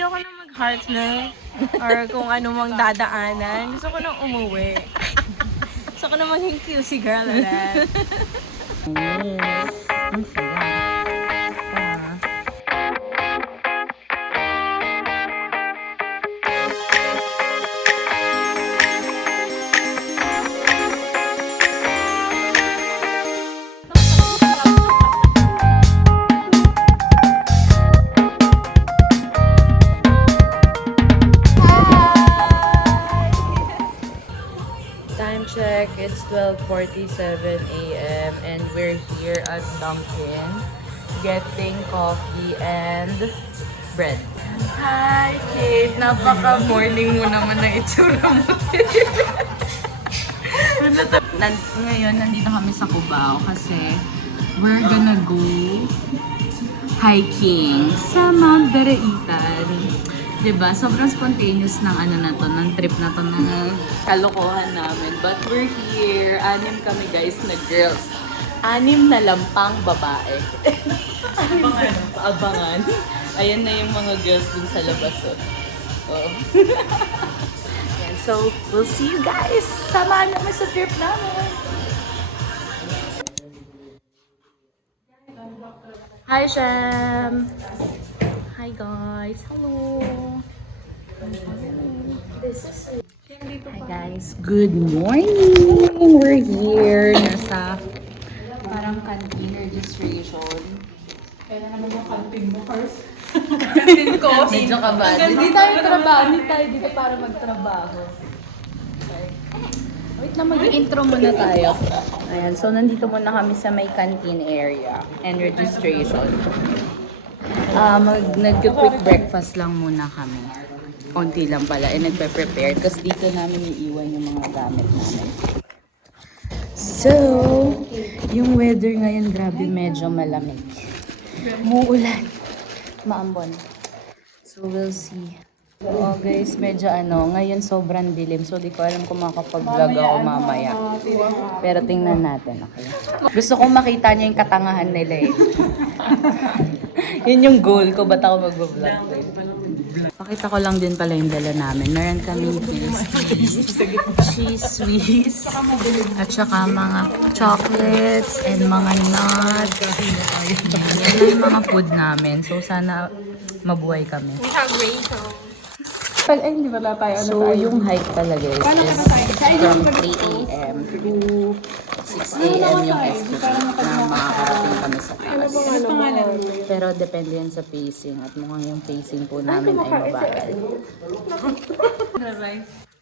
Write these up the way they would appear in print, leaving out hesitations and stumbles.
ayoko na mag-hearts na or kung ano mang dadaanan. Gusto ko nang umuwi. Gusto ko na maging QC girl ulit. Yes. Ang saya. Time check, it's 12:47 a.m. and we're here at Dunkin' getting coffee and bread. Hi, Kate! Napaka-morning mo naman ng itsura mo. Ngayon, nandito kami sa Cubao kasi we're gonna go hiking sa Mount Beraitan. Diba? Sobrang spontaneous ng ano na to, ng trip na to, ng kalokohan namin. But we're here. 6 kami guys na girls. 6 na lampang babae. Abangan. Ayan na yung mga girls dun sa labas. Oh. Yan. So, we'll see you guys. Samahan naman sa trip namin. Hi, Shem! Hi guys! Hello! Hi guys! Good morning! We're here! Nasa parang canteen registration. Kaya naman yung camping mo, Cars. Medyo kabado. Hindi tayo trabaho. Hindi tayo dito para magtrabaho. Okay. Wait lang, mag-intro muna tayo. Ayan, so nandito muna kami sa may canteen area and registration. Nag-quick breakfast lang muna kami. Konti lang pala. And nagpe-prepare. Kasi dito namin iiwan yung mga gamit namin. So, yung weather ngayon, grabe, medyo malamig. Muulan. Maambon. So, we'll see. Oo guys, medyo ngayon sobrang dilim. So, di ko alam kung makakapag-vlog ako mamaya. Pero tingnan natin. Okay. Gusto kong makita niya yung katangahan nila eh. Yun yung goal ko. Ba't ako mag-vlog? Pakita ko lang din pala yung dala namin. Meron kaming cheese whiz, at saka mga chocolates and mga nuts. Yan yung mga food namin. So, sana mabuhay kami. We have raincoat. Ay, hindi ba tayo? So, yung hike talaga is from 3 a.m. to 6 a.m. yung estimate na makakarating kami sa taas. Pero depende yan sa pacing at mukhang yung pacing po namin ay mabagal.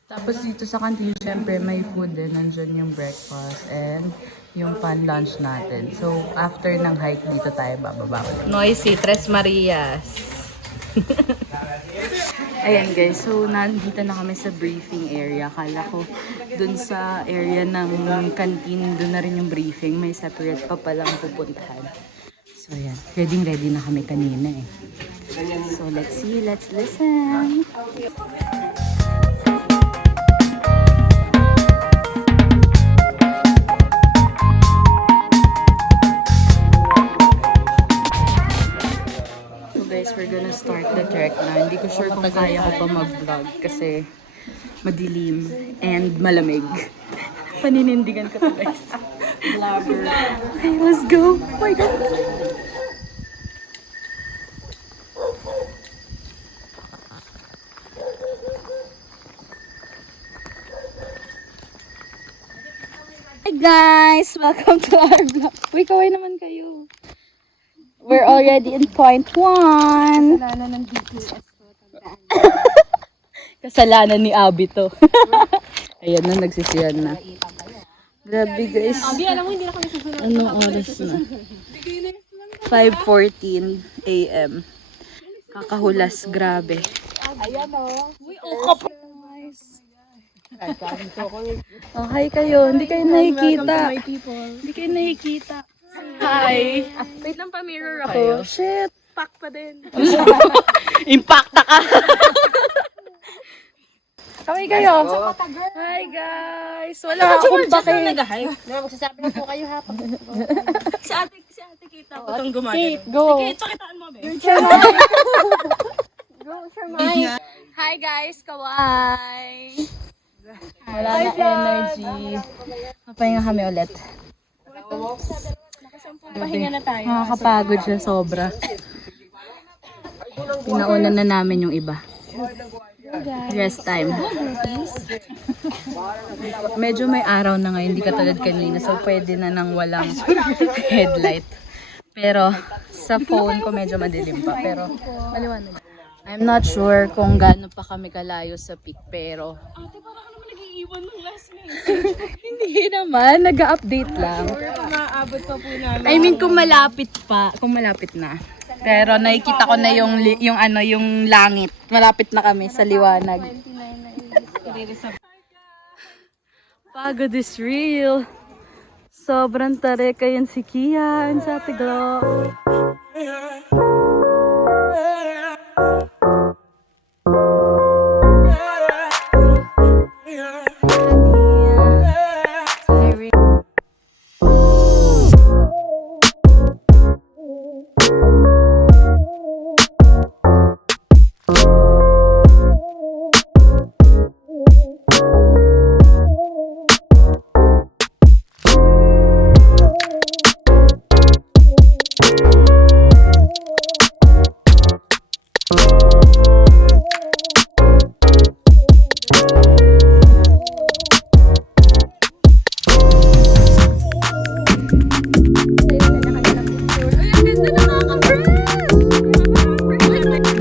Tapos dito sa canteen, syempre may food din. Nandyan yung breakfast and yung pan-lunch natin. So, after ng hike, dito tayo bababa. Noisy, Tres Marias. Ayan guys, so nandito na kami sa briefing area. Akala ko dun sa area ng canteen, dun na rin yung briefing. May separate pa palang pupuntahan. So ayan, ready na kami kanina eh. So let's see, let's listen. Guys, we're gonna start the trek na. Hindi ko sure kung kaya ko pa mag-vlog kasi madilim and malamig. Paninindigan ko to guys. Vlogger. Okay, let's go. Oh my God. Hi guys! Welcome to our vlog. Uy, kaway naman kayo. We're already in point 1. Kasalanan ng BTS ko. Kasalanan ni Abby to. Ayan na, nagsisiyan na. Grabe guys. Abi, alam mo, hindi na kami susunod. Anong oras na? 5:14 a.m. Kakahulas, grabe. Ayan o. Oh, hi kayo. Hindi kayo nakikita. Welcome to my people. Hindi kayo nakikita. Hi. Wait lang pa, mirror ako. Shit. Pack pa din. Impacta ka. Kaway kayo. Hi guys. Wala akong bake. Magsasabi na po kayo ha. Si ate kita ko itong gumagano. Kate, go. Kate, pakitaan mo, be. Go, Hi guys, kawai! Wala na energy. Mapahinga kami ulit. Pahinga na tayo. Nakakapagod siya sobra. Pinauna na namin yung iba. Rest time. Medyo may araw na ngayon, hindi katulad kanina. So pwede na nang walang headlight. Pero sa phone ko medyo madilim pa. Pero maliwanag. I'm not sure kung gaano pa kami kalayo sa peak. Pero Ate, parang ka naman nag-iiwan ng last minute. hindi naman. Nag-update lang. Kung maaabot pa po namin. I mean kung malapit pa. Kung malapit na. Pero nakikita ko na yung langit. Malapit na kami sa liwanag. Pagod is real. Sobrang tarik kayan si Kian sa Tiglo.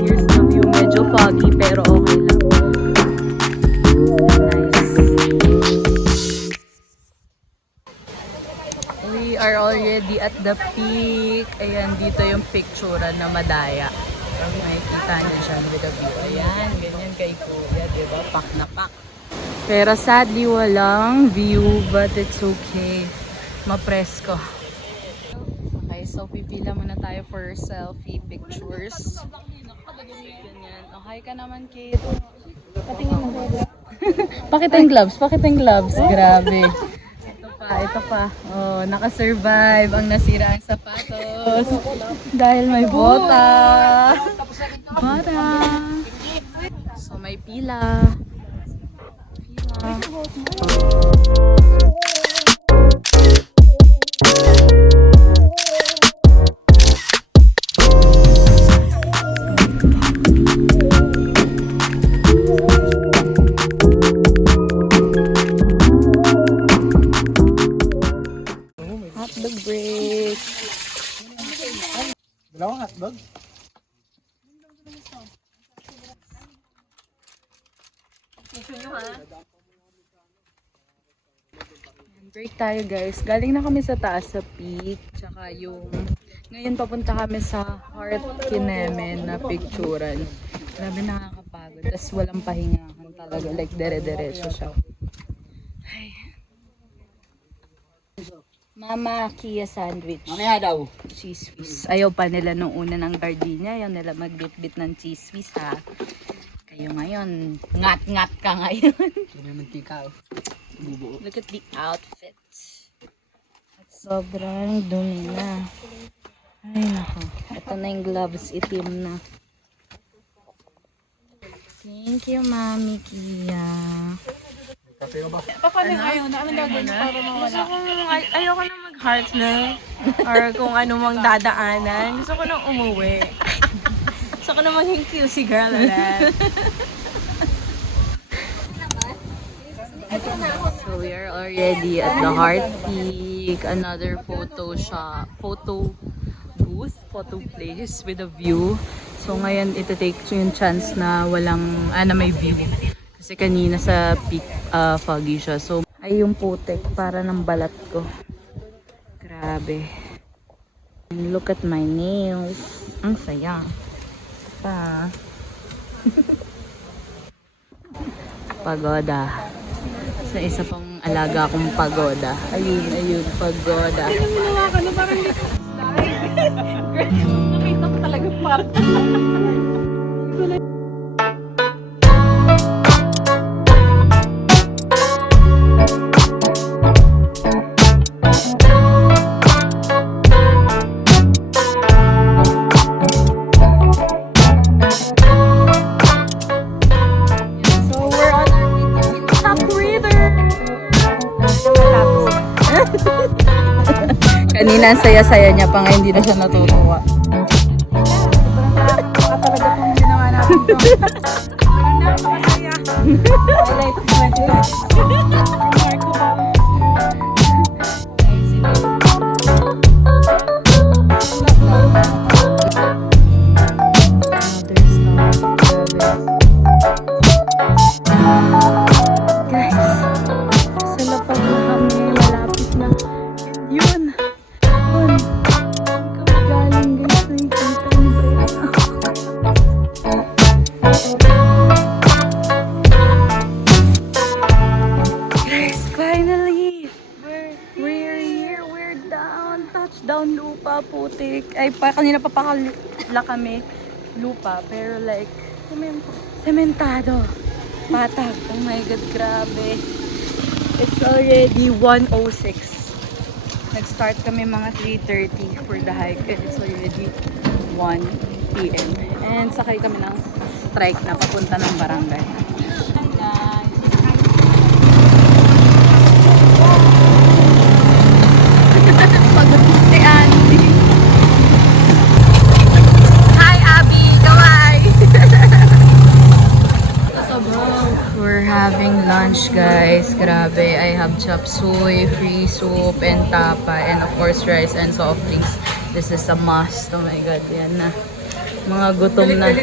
Here's the view. Medyo foggy pero okay lang. Nice. We are already at the peak. Ayan, dito yung picturean na Madaya. Makikita niyo dyan with the view. Ayan, ganyan kay Kuya, diba? Pak na pak. Pero sadly walang view, but it's okay. Mapresko. Okay, so pipila muna tayo for selfie pictures. Ganyan. Oh, hi ka naman, Kate. Patingin mo. Pakita yung gloves, pakita yung gloves. Grabe. Ito pa. Oh, naka-survive ang nasira ang sapatos. Dahil may bota. Bota. So may pila. Hotdog break. Dalawang hotdog? Break tayo guys. Galing na kami sa taas sa peak. Tsaka yung... Ngayon papunta kami sa Heart Kinemen na picturean. Grabe nakakapagod. Tapos walang pahingahan talaga. Like dire-diretso siya. Ay. Mama, Kia sandwich. Mamaya daw. Cheese whiz. Ayaw pa nila nung una ng gardenia. Ayaw nila magbit-bit ng cheese whiz ha. Kayo ngayon. Ngat-ngat ka ngayon. May mantika oh. Bubuo. Look at the outfit. At sobrang dumi na. Ay nako. Ito na yung gloves. Itim na. Thank you, Mami Kia. Paano ayaw na? Anong gagawin mo para mawala? Ayoko na mag-hearts na. Or kung ano mang dadaanan. Gusto ko nang umuwi. Gusto ko na maging QC girl ulit. So we are already at the Heart Peak. Another photo shop, photo booth, photo place with a view. So ngayon ito take yung chance na walang, na may view. Kasi kanina sa peak foggy siya. So ay yung putek para ng balat ko. Grabe. And look at my nails. Ang saya. Pa. Pagoda. Sa isa pang alaga akong pagoda. Ayun, pagoda. Ginawa ka na parang hindi ko slide. Nakita ko talaga parang. Kanina ang saya-saya niya pa, ngayon hindi na siya natutuwa. Talaga itong ginawa natin ito. Napakasaya. Highlight of 2020. Marco Guys, sa lapag na kami, malapit na. Yun! Yun! Kami galing guys, nakikita niyo ba yan? Guys, finally! We're here, we're down. Touchdown lupa, putik. Ay, kanina papakala kami lupa, pero like, sementado. Patag. Oh my God, grabe. It's already 1:06. Nag-start kami mga 3:30 for the hike and it's already 1 p.m. And sakay kami ng trike na papunta ng barangay. Pagod si Andy. Hi, Abby! Kawai! We're having lunch, guys. Grabe. I have chop suey, free soup, and tapa, and of course rice and soft drinks. This is a must. Oh my God, yan na. Mga gutom na.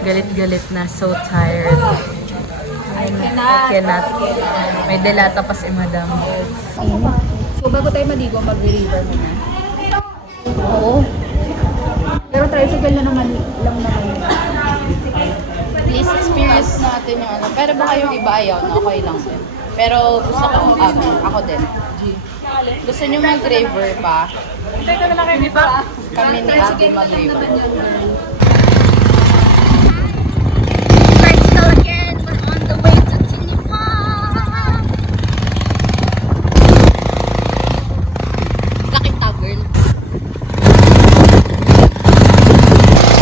Galit-galit na. So tired. I cannot. May delata pa si madam. So, bago tayo maligo, mag-river muna. Oo. Pero tricycle na naman lang naman. Please experience natin yung ano. Pero baka yung iba ayaw na okay lang din. Pero gusto ko, ako din. Gusto nyo mag-river pa? Hindi ko na lang kayo, di ba? Kami ni Abby mag-river. Bicycle again. We're on the way to Tinipa. Sakit ta, girl.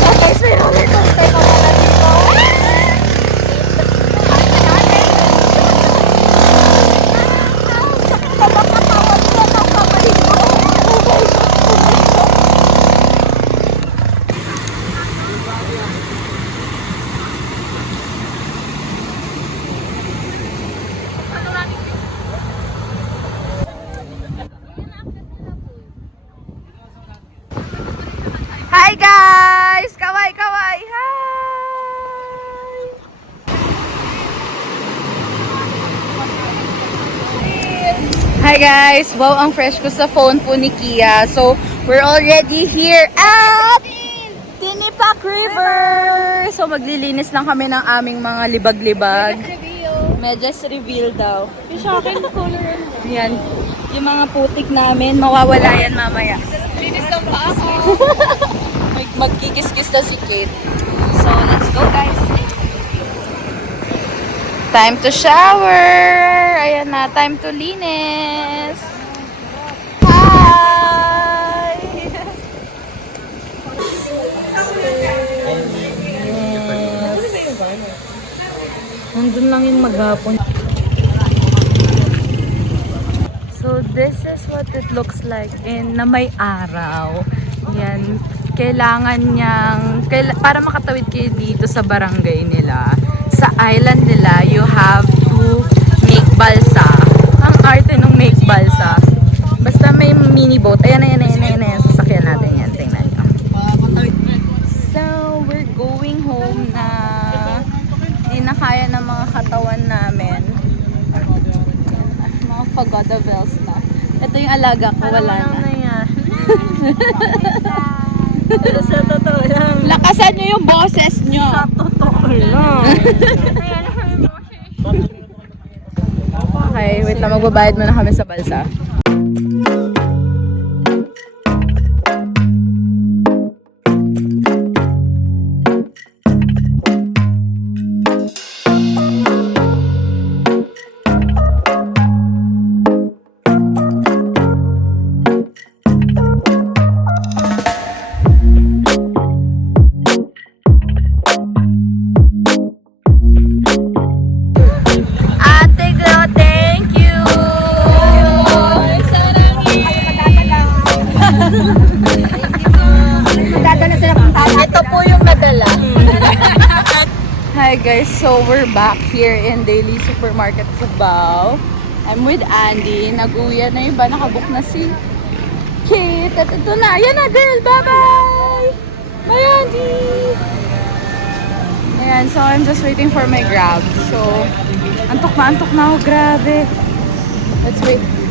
Okay, so roller coaster pa pala dito. Sakit na makatawan ko ng kapatid ko. Hi guys! Kaway, kaway! Hi! Hi guys! Wow, ang fresh ko sa phone po ni Kia. So, we're already here at Tinipak River! So, maglilinis lang kami ng aming mga libag-libag. Medyas reveal daw. Yung sa akin, color Yan. Yung mga putik namin, mawawala yan mamaya. linis lang pa ako. Magkikis-kis na si Kate. So, let's go guys! Time to shower! Ayan na, time to linis! Hi! Nandun lang yung maghapon. So, this is what it looks like in na may araw. Yan. Kailangan niyang, para makatawid kayo dito sa barangay nila, sa island nila, you have to make balsa. Ang arte nung make balsa. Basta may mini boat. Ayan. Sasakyan natin yan. Tingnan nyo. So, we're going home na hindi na kaya ng mga katawan namin. Mga pagoda-bells na. Ito yung alaga ko, wala na. Pero sa totoo lang. Lakasan nyo yung boses nyo. Sa totoo lang. Okay, wait lang. Magbabayad muna kami sa balsa. Ate Glo, thank you! Magdadala sila kung tayo. Ito po yung nadala. Hi guys, so we're back here in Daily Supermarket Cubao. I'm with Andy. Nag-uwi na iba, nakabook na si Kate. At ito na, ayan na girl, bye-bye! Bye Andy! Ayan, so I'm just waiting for my grab. So, antok na ako, grabe. Let's wait.